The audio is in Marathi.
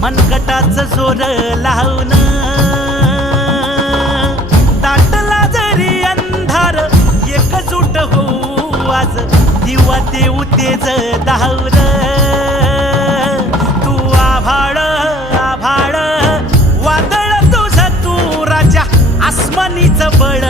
मनगटाचं जोर लावून दाटला जरी अंधार एकजूट होऊ आज दिवा देऊ तेज दावर तू आभाळ आभाळ वादळ तुझं तू राजा आसमानीचं बळ